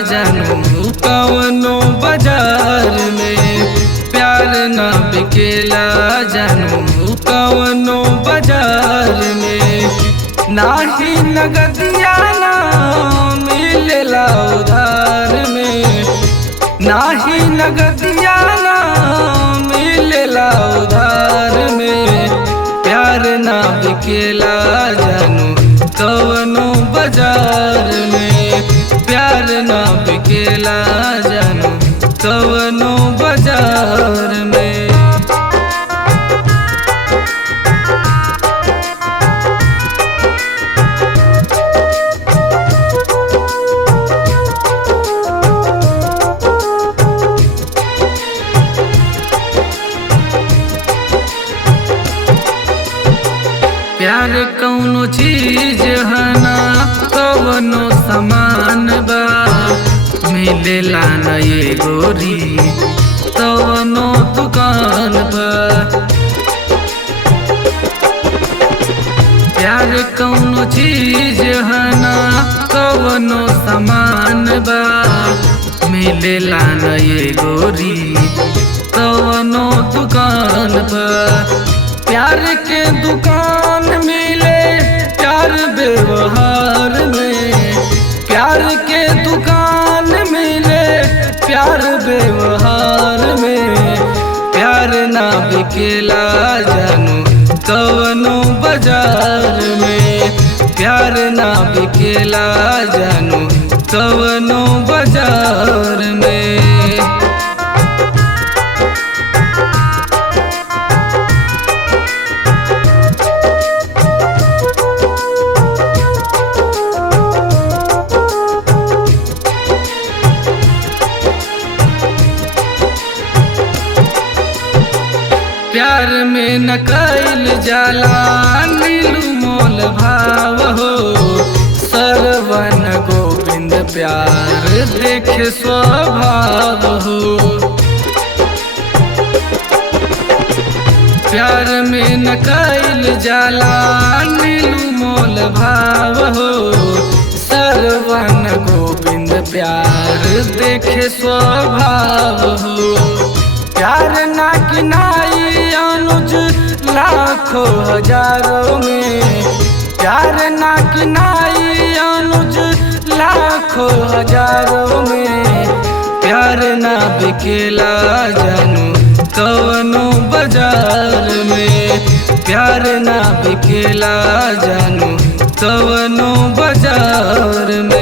जानू कवनो बाजार में, प्यार ना बिकेला जानू कवनो बाजार में। नाही नगदिया ना मिलेला उधार में, नाही नगदिया ना मिलेला उधार में। प्यार ना बिकेला जानू कवनो बाजार में, प्यार ना बिकेला जानू कवनो बाजार में। प्यार कौनो चीज है ना कवनो समान बा, मिलेला न ये गोरी कवनो दुकान बा। प्यार कौनो चीज है ना कवनो समान बा, मिलेला न ये गोरी कवनो दुकान बा। प्यार के दुकान मिले प्यार व्यवहार में, प्यार के दुकान मिले प्यार व्यवहार में। प्यार ना बिकेला जानू कवनो बाजार में, प्यार ना बिकेला जानू कवनो बाजार में। प्यार में न कैल जाला नीलू मोल भाव हो, सरवन गोविंद प्यार देखे स्वभाव हो। प्यार में न कैल जाला नीलू मोल भाव हो, सरवन गोविंद प्यार देखे स्वभाव हो। प्यार ना किनाई अनुज लाखों हजारों में, प्यार ना किनाई अनुज लाखों हजारों में। प्यार ना बिकेला जानू कवनो बाजार में, प्यार ना बिकेला जानू कवनो बाजार में।